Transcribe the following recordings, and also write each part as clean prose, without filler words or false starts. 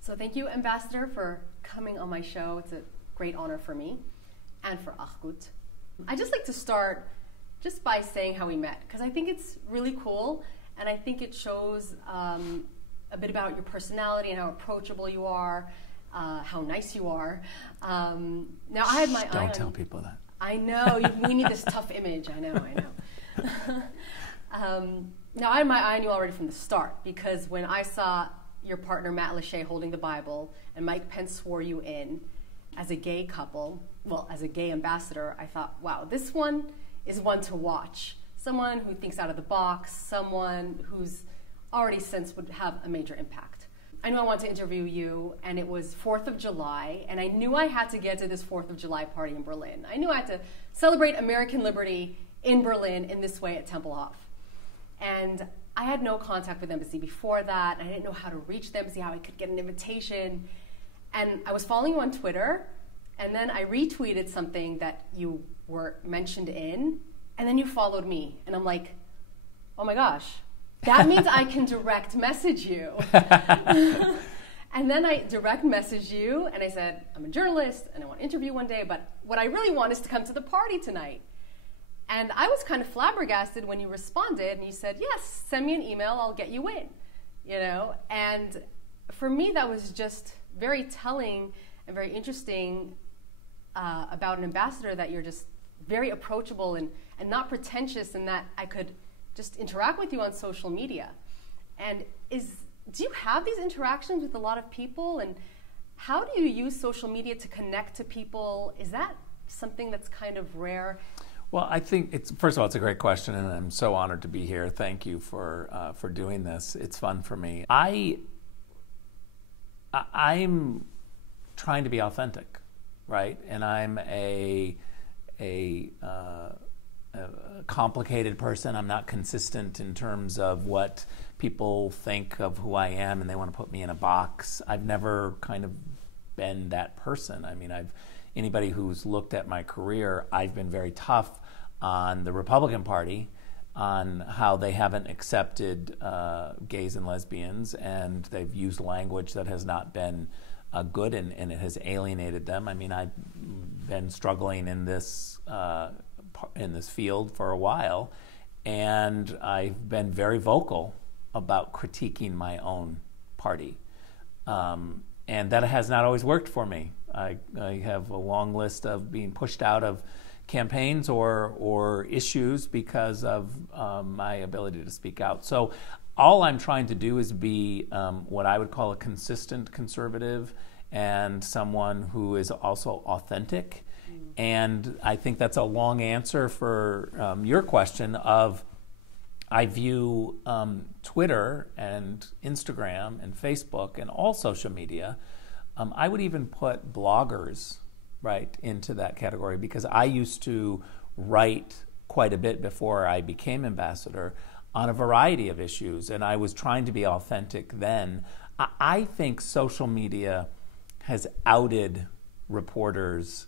So thank you, Ambassador, for coming on my show. It's a great honor for me and for Achgut. I'd just like to start just by saying how we met, because I think it's really cool, and I think it shows a bit about your personality and how approachable you are, how nice you are. Now, I had my eye on... Don't tell people that. I know, we need this tough image, I know. Now, I had my eye on you already from the start, because when I saw your partner, Matt Lachey, holding the Bible, and Mike Pence swore you in as a gay couple, well, as a gay ambassador, I thought, wow, this one is one to watch. Someone who thinks out of the box, someone who's already sensed would have a major impact. I knew I wanted to interview you, and it was 4th of July, and I knew I had to get to this 4th of July party in Berlin. I knew I had to celebrate American liberty in Berlin in this way at Tempelhof. And I had no contact with the embassy before that. I didn't know how to reach the embassy, how I could get an invitation. And I was following you on Twitter, and then I retweeted something that you were mentioned in, and then you followed me. And I'm like, oh my gosh, that means I can direct message you. And then I direct messaged you, and I said, I'm a journalist, and I want to interview one day, but what I really want is to come to the party tonight. And I was kind of flabbergasted when you responded, and you said, yes, send me an email, I'll get you in, you know? And for me, that was just very telling and very interesting about an ambassador, that you're just very approachable and not pretentious, and that I could just interact with you on social media. And do you have these interactions with a lot of people? And how do you use social media to connect to people? Is that something that's kind of rare? Well, I think first of all, it's a great question, and I'm so honored to be here. Thank you for doing this. It's fun for me. I'm trying to be authentic, right? And I'm a complicated person. I'm not consistent in terms of what people think of who I am, and they want to put me in a box. I've never kind of been that person. I mean, anybody who's looked at my career, I've been very tough on the Republican Party on how they haven't accepted gays and lesbians, and they've used language that has not been good, and it has alienated them. I mean, I've been struggling in this field for a while, and I've been very vocal about critiquing my own party. And that has not always worked for me. I have a long list of being pushed out of campaigns or issues because of my ability to speak out. So all I'm trying to do is be what I would call a consistent conservative, and someone who is also authentic. And I think that's a long answer for your question of, I view Twitter and Instagram and Facebook and all social media. I would even put bloggers right into that category, because I used to write quite a bit before I became ambassador on a variety of issues, and I was trying to be authentic then. I think social media has outed reporters'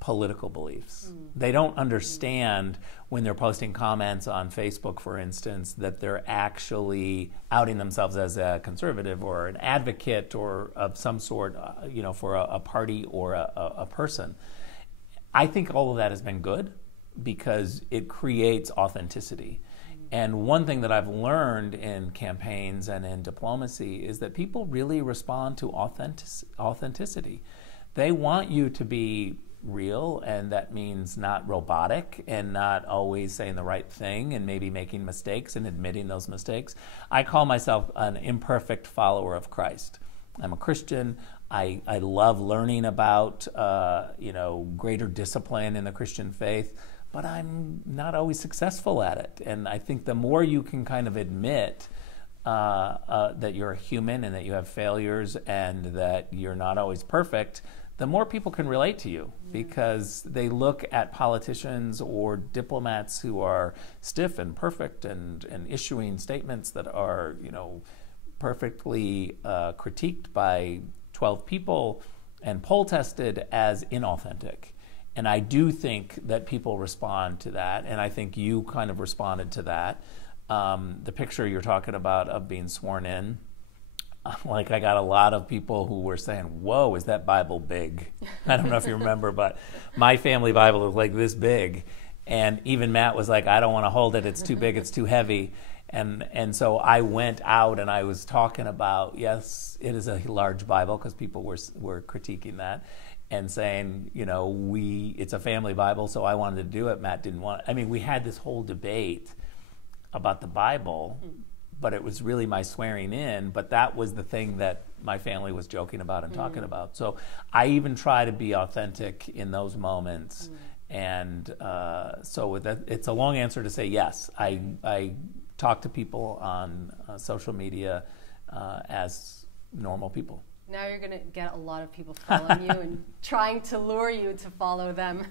political beliefs. They don't understand when they're posting comments on Facebook, for instance, that they're actually outing themselves as a conservative or an advocate or of some sort, for a party or a person. I think all of that has been good because it creates authenticity. And one thing that I've learned in campaigns and in diplomacy is that people really respond to authenticity. They want you to be real, and that means not robotic and not always saying the right thing and maybe making mistakes and admitting those mistakes. I call myself an imperfect follower of Christ. I'm a Christian. I love learning about greater discipline in the Christian faith, but I'm not always successful at it. And I think the more you can kind of admit that you're a human and that you have failures and that you're not always perfect, the more people can relate to you, because they look at politicians or diplomats who are stiff and perfect and issuing statements that are, perfectly critiqued by 12 people, and poll tested as inauthentic. And I do think that people respond to that, and I think you kind of responded to that. The picture you're talking about of being sworn in, like I got a lot of people who were saying, whoa, is that Bible big? I don't know if you remember, but my family Bible was like this big. And even Matt was like, I don't want to hold it, it's too big, it's too heavy. And so I went out and I was talking about, yes, it is a large Bible, because people were critiquing that and saying, you know, it's a family Bible, so I wanted to do it. Matt didn't want it. I mean, we had this whole debate about the Bible, but it was really my swearing in, but that was the thing that my family was joking about and talking about. So I even try to be authentic in those moments. And so with that, it's a long answer to say yes. I talk to people on social media as normal people. Now you're going to get a lot of people following you and trying to lure you to follow them.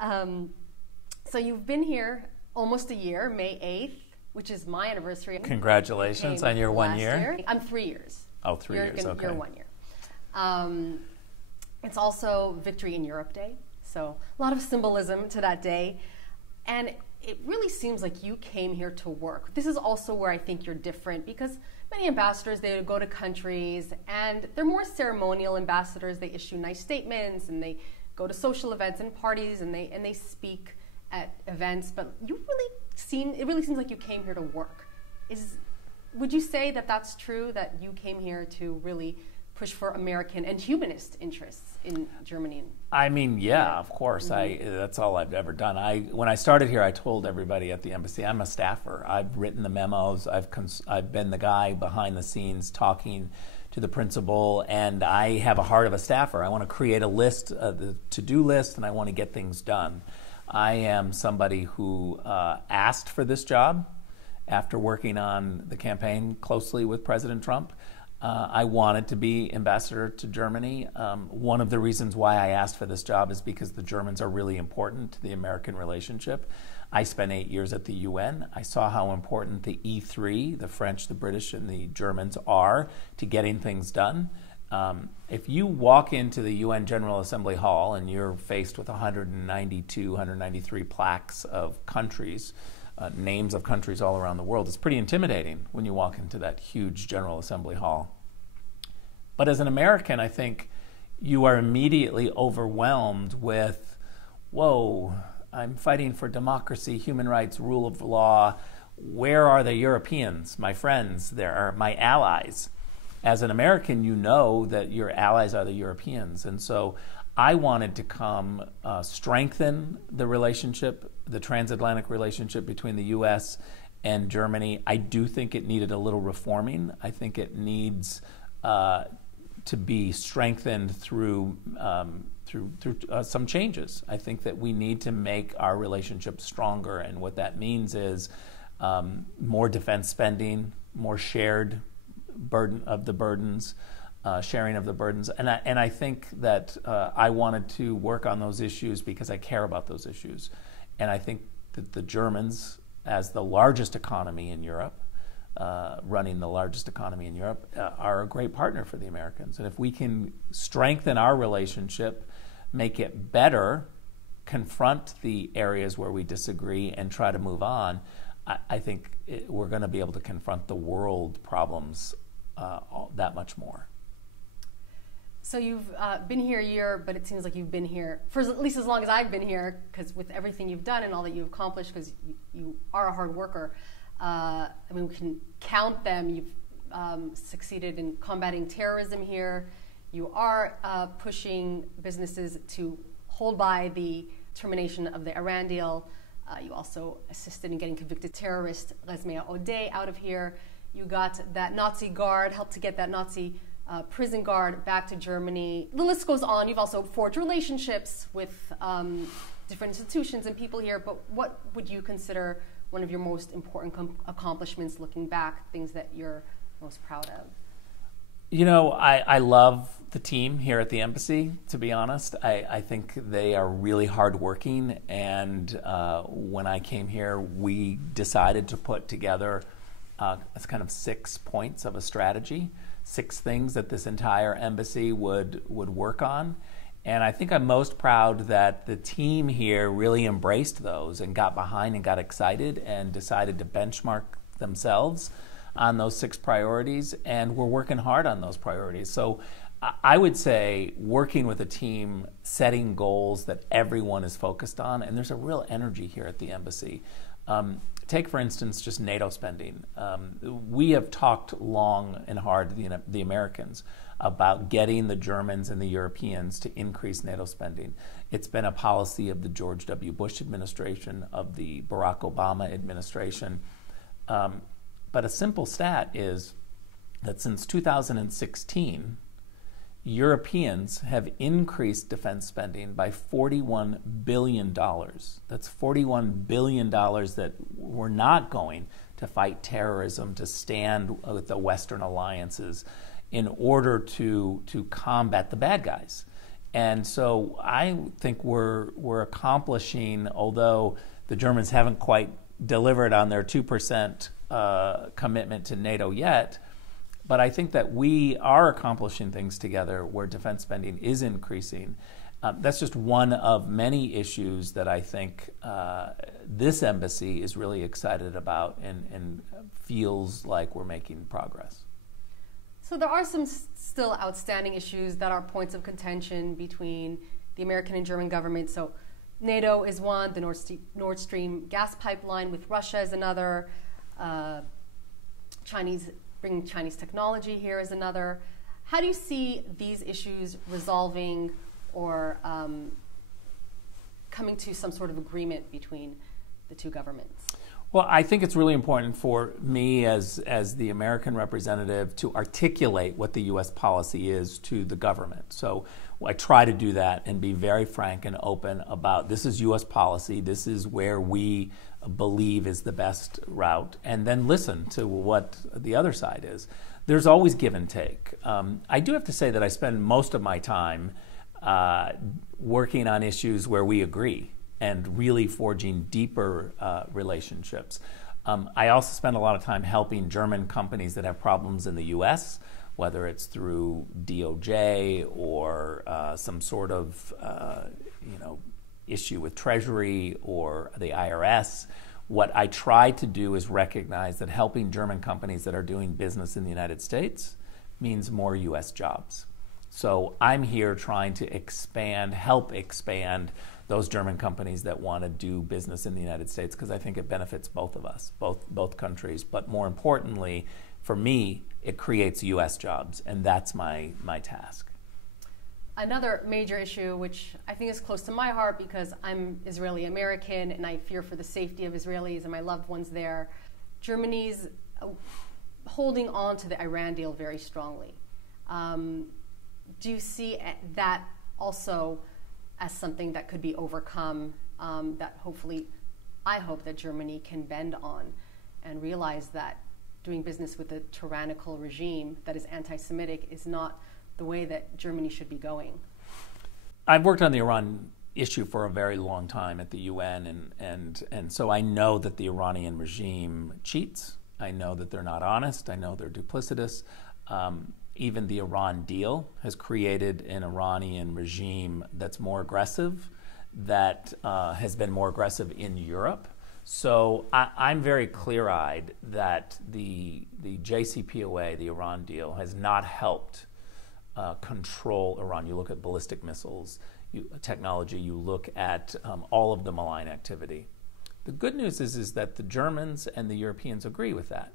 So you've been here almost a year, May 8th, which is my anniversary. Congratulations on your 1 year. I'm 3 years. Oh, 3 years, okay. You're 1 year. It's also Victory in Europe Day, so a lot of symbolism to that day. And it really seems like you came here to work. This is also where I think you're different, because many ambassadors, they go to countries and they're more ceremonial ambassadors. They issue nice statements and they go to social events and parties and they speak at events. But it really seems like you came here to work. Would you say that that's true, that you came here to really push for American and humanist interests in Germany? I mean, yeah, of course. That's all I've ever done. When I started here, I told everybody at the embassy, I'm a staffer. I've written the memos. I've been the guy behind the scenes talking to the principal, and I have a heart of a staffer. I want to create a list, the to-do list, and I want to get things done. I am somebody who asked for this job after working on the campaign closely with President Trump. I wanted to be ambassador to Germany. One of the reasons why I asked for this job is because the Germans are really important to the American relationship. I spent 8 years at the UN. I saw how important the E3, the French, the British, and the Germans are to getting things done. If you walk into the UN General Assembly Hall and you're faced with 192, 193 plaques of countries, names of countries all around the world, it's pretty intimidating when you walk into that huge General Assembly Hall. But as an American, I think you are immediately overwhelmed with, whoa, I'm fighting for democracy, human rights, rule of law. Where are the Europeans, my friends? There are my allies. As an American, you know that your allies are the Europeans. And so I wanted to come strengthen the relationship, the transatlantic relationship between the U.S. and Germany. I do think it needed a little reforming. I think it needs to be strengthened through some changes. I think that we need to make our relationship stronger, and what that means is more defense spending, more shared burden of the burdens, sharing of the burdens, and I think that I wanted to work on those issues because I care about those issues, and I think that the Germans, as the largest economy in Europe, running the largest economy in Europe, are a great partner for the Americans, and if we can strengthen our relationship, make it better, confront the areas where we disagree, and try to move on, I think we're going to be able to confront the world problems that much more. So you've been here a year, but it seems like you've been here for at least as long as I've been here, because with everything you've done and all that you've accomplished, because you are a hard worker. I mean, we can count them. You've succeeded in combating terrorism here. You are pushing businesses to hold by the termination of the Iran deal. You also assisted in getting convicted terrorist Resmea Odeh out of here. You got that Nazi guard, helped to get that Nazi prison guard back to Germany. The list goes on. You've also forged relationships with different institutions and people here, but what would you consider one of your most important accomplishments looking back, things that you're most proud of? You know, I love the team here at the embassy, to be honest. I think they are really hardworking, and when I came here, we decided to put together kind of 6 points of a strategy 6 things that this entire embassy would work on. And I think I'm most proud that the team here really embraced those and got behind and got excited and decided to benchmark themselves on those 6 priorities, and we're working hard on those priorities. So I would say working with a team, setting goals that everyone is focused on, and there's a real energy here at the embassy. Take, for instance, just NATO spending. We have talked long and hard, the Americans, about getting the Germans and the Europeans to increase NATO spending. It's been a policy of the George W. Bush administration, of the Barack Obama administration. But a simple stat is that since 2016, Europeans have increased defense spending by $41 billion. That's $41 billion that we're not going to fight terrorism, to stand with the Western alliances in order to combat the bad guys. And so I think we're accomplishing, although the Germans haven't quite delivered on their 2% commitment to NATO yet, but I think that we are accomplishing things together where defense spending is increasing. That's just one of many issues that I think this embassy is really excited about and feels like we're making progress. So there are some still outstanding issues that are points of contention between the American and German government. So NATO is one, the Nord Stream gas pipeline with Russia is another, bringing Chinese technology here is another. How do you see these issues resolving or coming to some sort of agreement between the two governments? Well, I think it's really important for me as the American representative to articulate what the U.S. policy is to the government. So I try to do that and be very frank and open about this is U.S. policy, this is where we believe is the best route, and then listen to what the other side is. There's always give and take. I do have to say that I spend most of my time working on issues where we agree and really forging deeper relationships. I also spend a lot of time helping German companies that have problems in the U.S., whether it's through DOJ or some sort of issue with Treasury or the IRS. What I try to do is recognize that helping German companies that are doing business in the United States means more U.S. jobs. So I'm here trying to help expand those German companies that want to do business in the United States, because I think it benefits both of us, both countries. But more importantly, for me, it creates U.S. jobs, and that's my task. Another major issue, which I think is close to my heart because I'm Israeli American and I fear for the safety of Israelis and my loved ones there, Germany's holding on to the Iran deal very strongly. Do you see that also as something that could be overcome, that I hope that Germany can bend on and realize that doing business with a tyrannical regime that is anti-Semitic is not the way that Germany should be going? I've worked on the Iran issue for a very long time at the UN, and so I know that the Iranian regime cheats. I know that they're not honest. I know they're duplicitous. Even the Iran deal has created an Iranian regime that's more aggressive, that has been more aggressive in Europe. So I'm very clear-eyed that the JCPOA, the Iran deal, has not helped control Iran. You look at ballistic missiles technology, you look at all of the malign activity. The good news is that the Germans and the Europeans agree with that.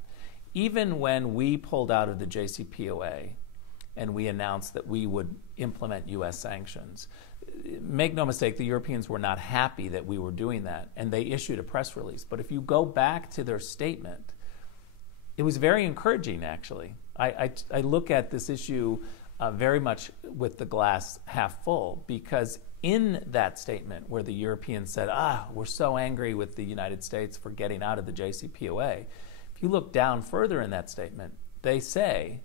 Even when we pulled out of the JCPOA and we announced that we would implement U.S. sanctions, make no mistake, the Europeans were not happy that we were doing that, and they issued a press release. But if you go back to their statement, it was very encouraging, actually. I look at this issue very much with the glass half full, because in that statement where the Europeans said, we're so angry with the United States for getting out of the JCPOA, if you look down further in that statement, they say,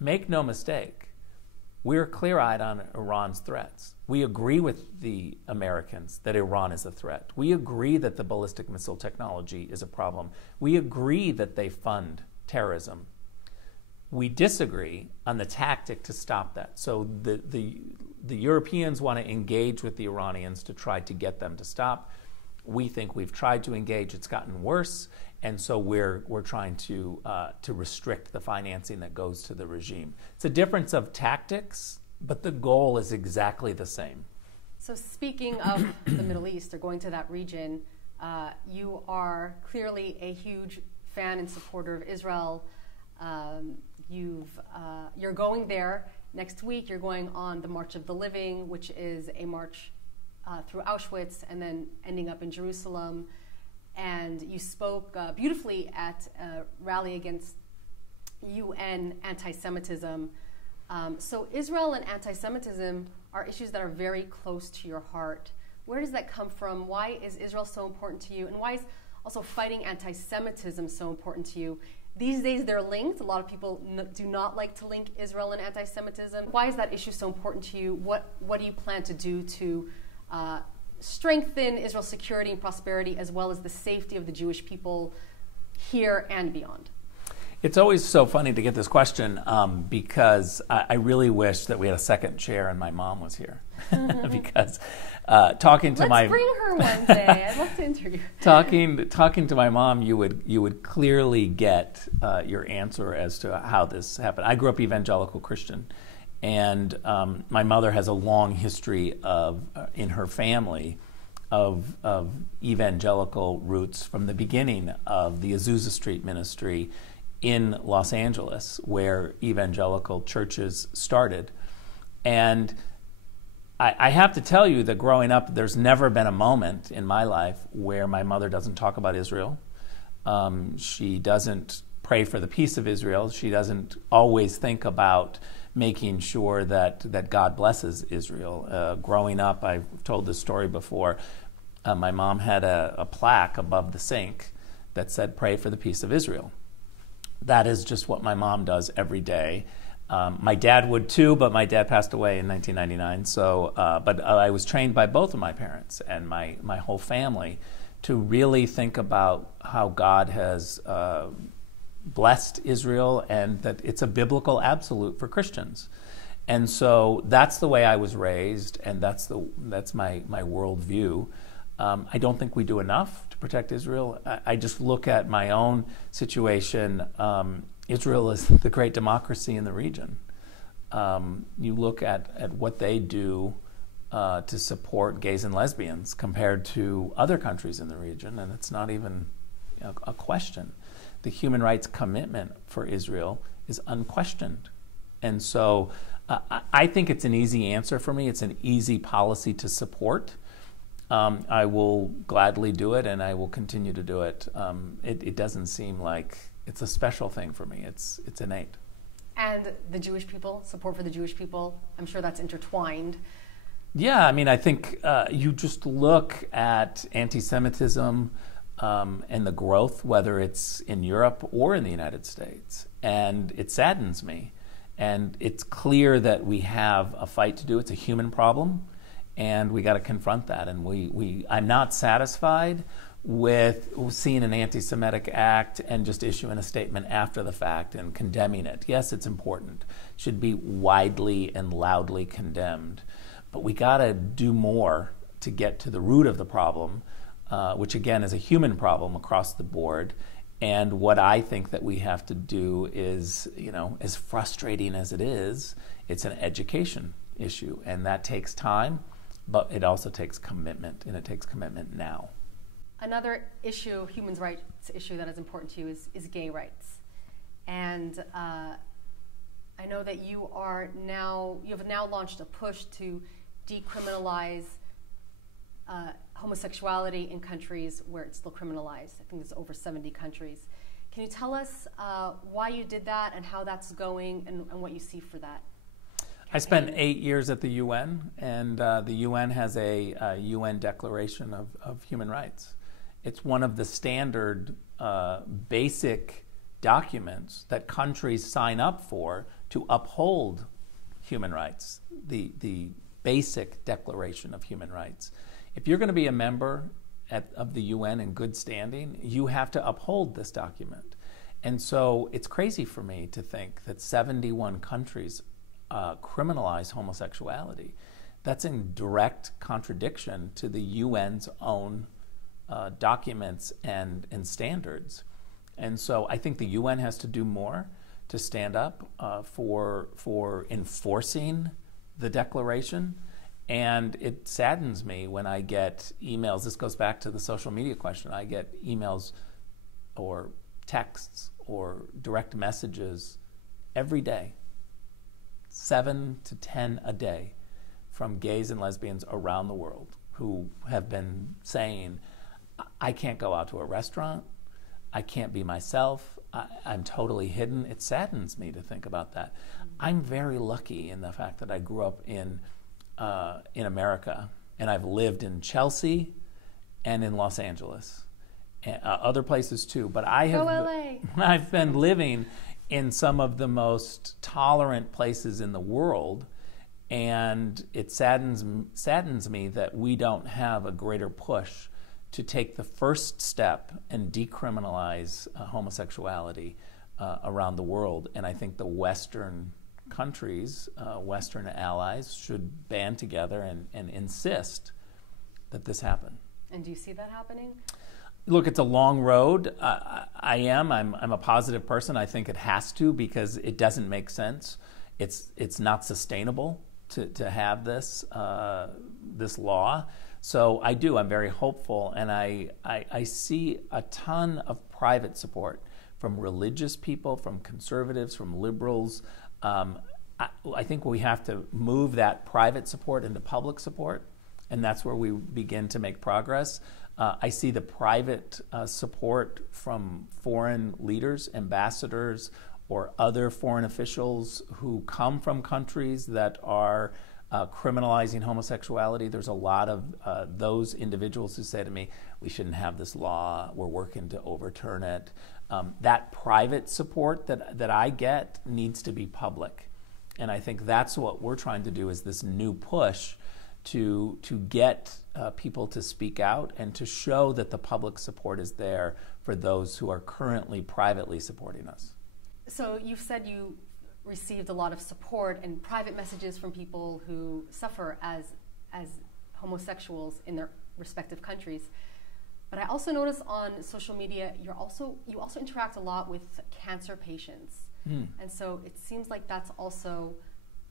make no mistake, we're clear-eyed on Iran's threats. We agree with the Americans that Iran is a threat. We agree that the ballistic missile technology is a problem. We agree that they fund terrorism. We disagree on the tactic to stop that. So the Europeans want to engage with the Iranians to try to get them to stop. We think we've tried to engage, it's gotten worse, and so we're trying to restrict the financing that goes to the regime. It's a difference of tactics, but the goal is exactly the same. So speaking of the Middle East, or going to that region, you are clearly a huge fan and supporter of Israel. You're going there next week. You're going on the March of the Living, which is a march through Auschwitz and then ending up in Jerusalem. And you spoke beautifully at a rally against UN anti-Semitism. So Israel and anti-Semitism are issues that are very close to your heart. Where does that come from? Why is Israel so important to you? And why is also fighting anti-Semitism so important to you? These days they're linked. A lot of people do not like to link Israel and anti-Semitism. Why is that issue so important to you? What do you plan to do to strengthen Israel's security and prosperity, as well as the safety of the Jewish people here and beyond? It's always so funny to get this question because I really wish that we had a second chair and my mom was here. Because talking to Let's bring her one day. I'd love to interview her. Talking to my mom, you would clearly get your answer as to how this happened. I grew up evangelical Christian, and my mother has a long history in her family of evangelical roots from the beginning of the Azusa Street ministry in Los Angeles, where evangelical churches started. And I have to tell you that growing up, there's never been a moment in my life where my mother doesn't talk about Israel. She doesn't pray for the peace of Israel. She doesn't always think about making sure that God blesses Israel. Growing up, I've told this story before, my mom had a plaque above the sink that said, "Pray for the peace of Israel." That is just what my mom does every day. My dad would too, but my dad passed away in 1999. So, but I was trained by both of my parents and my whole family to really think about how God has blessed Israel and that it's a biblical absolute for Christians. And so that's the way I was raised, and that's my worldview. I don't think we do enough to protect Israel. I just look at my own situation. Israel is the great democracy in the region. You look at what they do to support gays and lesbians compared to other countries in the region, and it's not even a question. The human rights commitment for Israel is unquestioned. And so I think it's an easy answer for me. It's an easy policy to support. I will gladly do it, and I will continue to do it. It doesn't seem like it's a special thing for me. It's innate. And the Jewish people, support for the Jewish people, I'm sure that's intertwined. Yeah, I mean, I think you just look at anti-Semitism and the growth, whether it's in Europe or in the United States, and it saddens me. And it's clear that we have a fight to do. It's a human problem, and we got to confront that. And I'm not satisfied with seeing an anti-Semitic act and just issuing a statement after the fact and condemning it. Yes, it's important. It should be widely and loudly condemned. But we got to do more to get to the root of the problem, which again is a human problem across the board. And what I think that we have to do is, as frustrating as it is, it's an education issue. And that takes time, but it also takes commitment, and it takes commitment now. Another issue, human rights issue that is important to you is gay rights. And I know that you have now launched a push to decriminalize homosexuality in countries where it's still criminalized. I think it's over 70 countries. Can you tell us why you did that and how that's going and what you see for that? I spent 8 years at the UN, and the UN has a UN Declaration of Human Rights. It's one of the standard basic documents that countries sign up for to uphold human rights, the basic Declaration of Human Rights. If you're going to be a member of the UN in good standing, you have to uphold this document. And so it's crazy for me to think that 71 countries criminalize homosexuality. That's in direct contradiction to the UN's own documents and standards. And so I think the UN has to do more to stand up for enforcing the declaration. And it saddens me when I get emails. This goes back to the social media question. I get emails or texts or direct messages every day, 7 to 10 a day, from gays and lesbians around the world who have been saying, I can't go out to a restaurant, I can't be myself, I'm totally hidden. It saddens me to think about that. I'm very lucky in the fact that I grew up in America, and I've lived in Chelsea and in Los Angeles, and other places too. But I've been living in some of the most tolerant places in the world, and it saddens me that we don't have a greater push to take the first step and decriminalize homosexuality around the world. And I think the Western countries, Western allies, should band together and insist that this happen. And do you see that happening? Look, it's a long road. I'm a positive person. I think it has to, because it doesn't make sense. It's not sustainable to have this law. So I'm very hopeful, and I see a ton of private support from religious people, from conservatives, from liberals. I think we have to move that private support into public support, and that's where we begin to make progress. I see the private support from foreign leaders, ambassadors, or other foreign officials who come from countries that are criminalizing homosexuality. There's a lot of those individuals who say to me, we shouldn't have this law, we're working to overturn it. That private support that I get needs to be public. And I think that's what we're trying to do, is this new push to get people to speak out and to show that the public support is there for those who are currently privately supporting us. So you've said you received a lot of support and private messages from people who suffer as homosexuals in their respective countries. But I also notice on social media you also interact a lot with cancer patients. And so it seems like that's also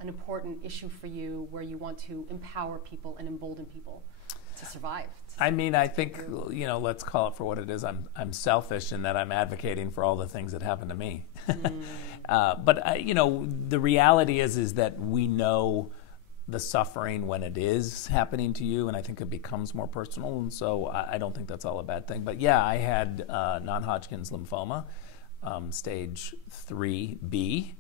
an important issue for you, where you want to empower people and embolden people to survive. I think, let's call it for what it is. I'm selfish in that I'm advocating for all the things that happen to me. But the reality is that we know the suffering when it is happening to you, and I think it becomes more personal, and so I don't think that's all a bad thing. But yeah, I had non-Hodgkin's lymphoma, stage 3B.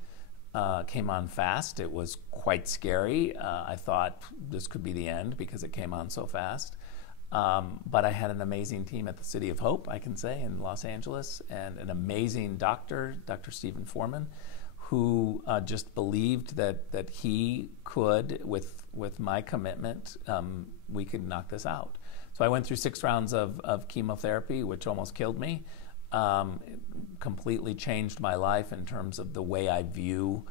Came on fast. It was quite scary. I thought this could be the end because it came on so fast. But I had an amazing team at the City of Hope, I can say, in Los Angeles, and an amazing doctor, Dr. Stephen Foreman, who just believed that he could, with my commitment, we could knock this out. So I went through 6 rounds of chemotherapy, which almost killed me. It completely changed my life in terms of the way I view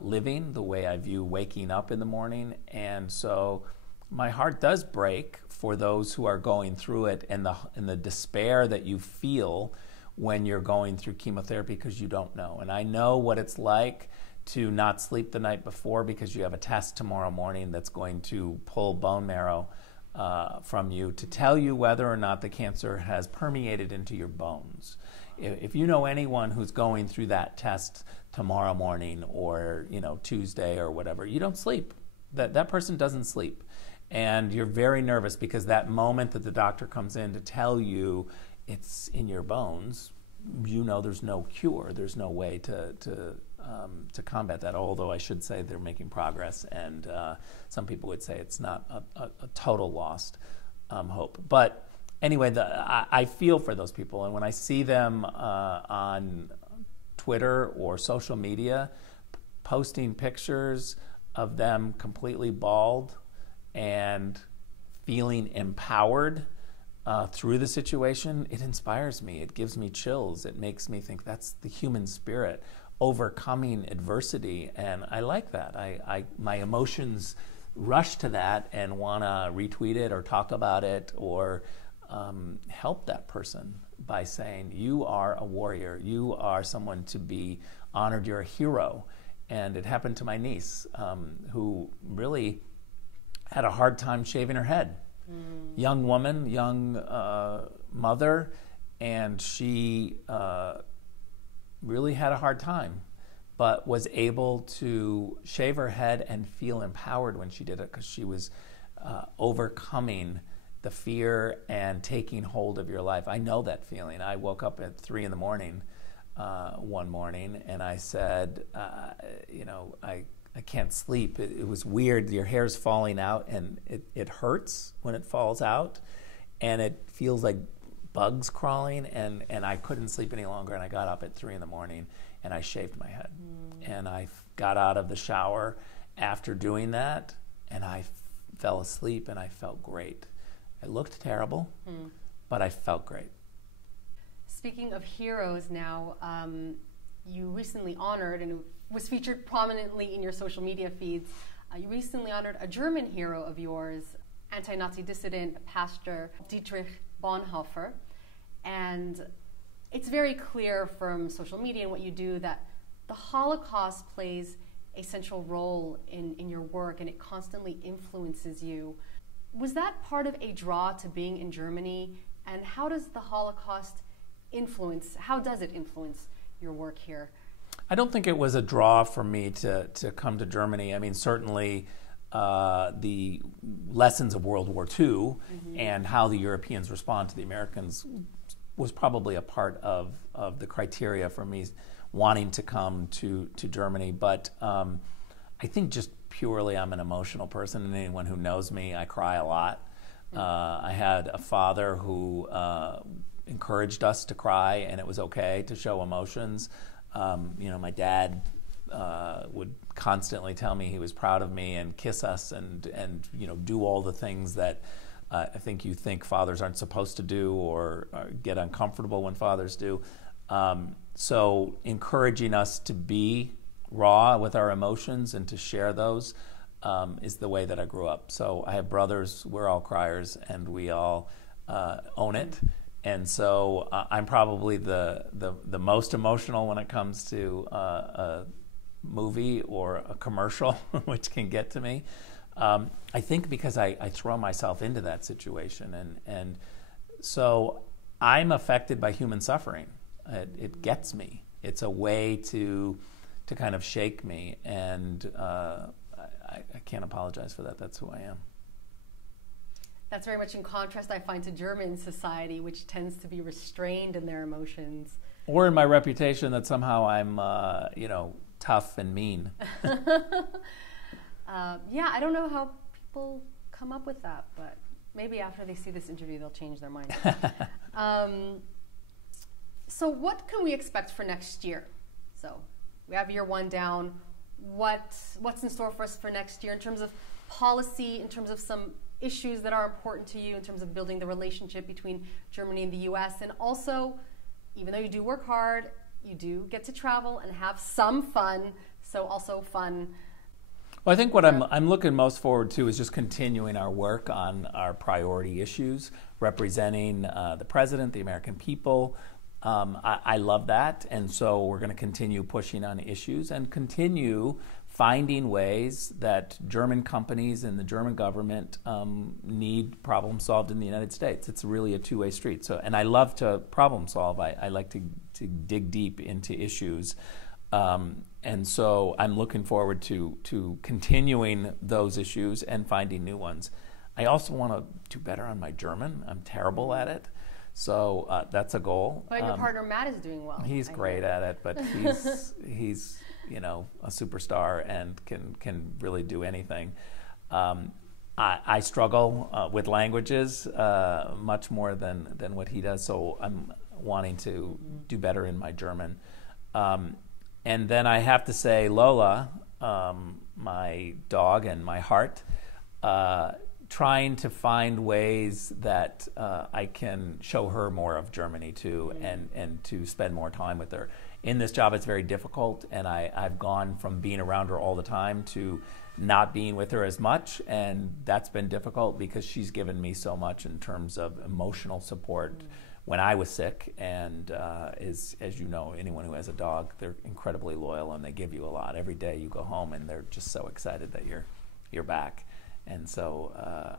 living, the way I view waking up in the morning. And so my heart does break for those who are going through it, and the despair that you feel when you're going through chemotherapy because you don't know. And I know what it's like to not sleep the night before because you have a test tomorrow morning that's going to pull bone marrow from you to tell you whether or not the cancer has permeated into your bones. If you know anyone who's going through that test tomorrow morning or Tuesday or whatever, you don't sleep. That person doesn't sleep. And you're very nervous because that moment that the doctor comes in to tell you it's in your bones, there's no cure. There's no way to combat that, although I should say they're making progress, and some people would say it's not a total lost hope. But anyway, I feel for those people, and when I see them on Twitter or social media posting pictures of them completely bald and feeling empowered, through the situation, it inspires me. It gives me chills. It makes me think that's the human spirit, overcoming adversity, and I like that. My emotions rush to that and want to retweet it or talk about it or help that person by saying, you are a warrior, you are someone to be honored, you're a hero. And it happened to my niece, who really had a hard time shaving her head. Young woman, young mother, and she really had a hard time, but was able to shave her head and feel empowered when she did it, because she was overcoming the fear and taking hold of your life. I know that feeling. I woke up at 3 a.m. One morning, and I said, I can't sleep. It was weird. Your hair's falling out, and it hurts when it falls out, and it feels like bugs crawling, and I couldn't sleep any longer, and I got up at 3 a.m. and I shaved my head. And I got out of the shower after doing that, and I fell asleep, and I felt great. It looked terrible, but I felt great. Speaking of heroes now, you recently honored, and it was featured prominently in your social media feeds, you recently honored a German hero of yours, anti-Nazi dissident, Pastor Dietrich Bonhoeffer. And it's very clear from social media and what you do that the Holocaust plays a central role in your work, and it constantly influences you. Was that part of a draw to being in Germany? And how does the Holocaust influence your work here? I don't think it was a draw for me to come to Germany. I mean, certainly the lessons of World War II and how the Europeans respond to the Americans was probably a part of the criteria for me wanting to come to Germany. But I think just purely I'm an emotional person, and anyone who knows me, I cry a lot. I had a father who encouraged us to cry, and it was okay to show emotions. My dad would constantly tell me he was proud of me and kiss us and do all the things that I think you think fathers aren't supposed to do or get uncomfortable when fathers do. So encouraging us to be raw with our emotions and to share those is the way that I grew up. So I have brothers, we're all criers, and we all own it. And so I'm probably the most emotional when it comes to a movie or a commercial, which can get to me. I think because I throw myself into that situation. And so I'm affected by human suffering. It gets me. It's a way to kind of shake me. And I can't apologize for that. That's who I am. That's very much in contrast, I find, to German society, which tends to be restrained in their emotions. Or in my reputation that somehow I'm, tough and mean. I don't know how people come up with that, but maybe after they see this interview, they'll change their mind. So what can we expect for next year? So we have year one down. What's in store for us for next year in terms of policy, in terms of some issues that are important to you, in terms of building the relationship between Germany and the US, and also, even though you do work hard, you do get to travel and have some fun, so also fun. Well, I think what I'm looking most forward to is just continuing our work on our priority issues, representing the president, the American people. I love that, and so we're going to continue pushing on issues and continue finding ways that German companies and the German government need problem solved in the United States. It's really a two-way street. So, and I love to problem solve. I like to dig deep into issues. And so I'm looking forward to continuing those issues and finding new ones. I also want to do better on my German. I'm terrible at it. So that's a goal. But your partner Matt is doing well. He's great at it, but he's a superstar and can really do anything. I struggle with languages much more than what he does, so I'm wanting to do better in my German. And then I have to say Lola, my dog and my heart, trying to find ways that I can show her more of Germany too, and to spend more time with her. In this job, it's very difficult, and I've gone from being around her all the time to not being with her as much, and that's been difficult because she's given me so much in terms of emotional support when I was sick, and as you know, anyone who has a dog, they're incredibly loyal and they give you a lot. Every day you go home and they're just so excited that you're back. And so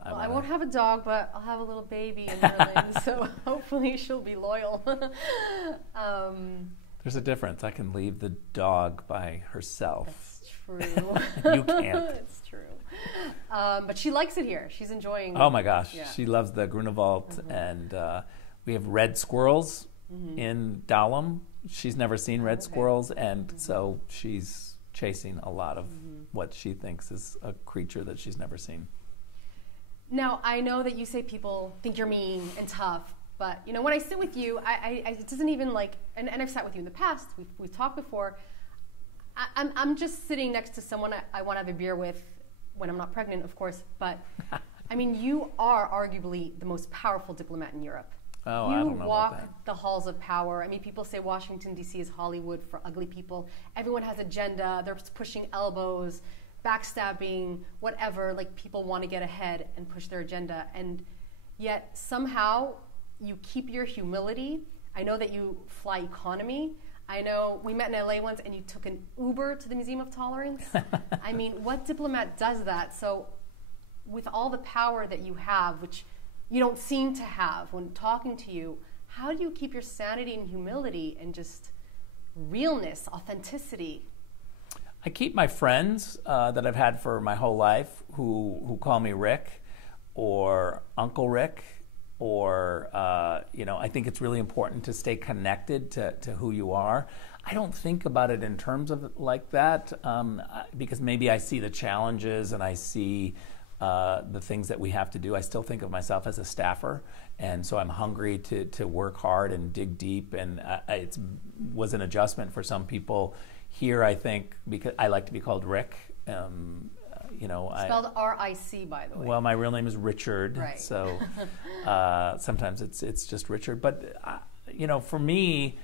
I won't have a dog, but I'll have a little baby in Berlin, so hopefully she'll be loyal. There's a difference. I can leave the dog by herself. That's true. You can't. It's true. But she likes it here. She's enjoying. Oh my gosh, yeah. She loves the Grunewald, and we have red squirrels in Dahlem. She's never seen red squirrels, and so she's chasing a lot of what she thinks is a creature that she's never seen. Now, I know that you say people think you're mean and tough, but you know, when I sit with you, it doesn't even like, and I've sat with you in the past, we've talked before, I'm just sitting next to someone I want to have a beer with when I'm not pregnant, of course, but I mean, you are arguably the most powerful diplomat in Europe. Oh, you I don't know walk about that. the halls of power. I mean, people say Washington, D.C. is Hollywood for ugly people. Everyone has agenda. They're pushing elbows, backstabbing, whatever. Like, people want to get ahead and push their agenda. And yet, somehow, you keep your humility. I know that you fly economy. I know we met in L.A. once, and you took an Uber to the Museum of Tolerance. I mean, what diplomat does that? So, with all the power that you have, which you don't seem to have when talking to you, how do you keep your sanity and humility and just realness, authenticity? I keep my friends that I've had for my whole life who call me Rick or Uncle Rick, or I think it's really important to stay connected to who you are. I don't think about it in terms of like that because maybe I see the challenges and I see the things that we have to do. I still think of myself as a staffer, and so I'm hungry to work hard and dig deep, and it was an adjustment for some people here, I think, because I like to be called Rick. Spelled R-I-C, by the way. Well, my real name is Richard, right. So sometimes it's just Richard. But for me,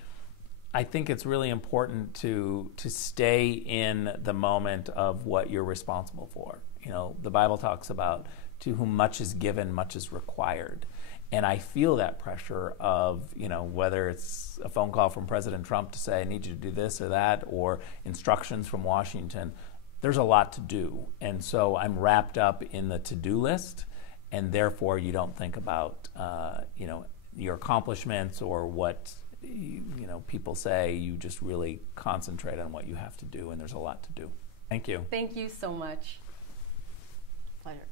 I think it's really important to stay in the moment of what you're responsible for. The Bible talks about to whom much is given, much is required. And I feel that pressure of, whether it's a phone call from President Trump to say, I need you to do this or that, or instructions from Washington. There's a lot to do. And so I'm wrapped up in the to-do list, and therefore you don't think about, your accomplishments or what, people say. You just really concentrate on what you have to do, and there's a lot to do. Thank you. Thank you so much. Pleasure.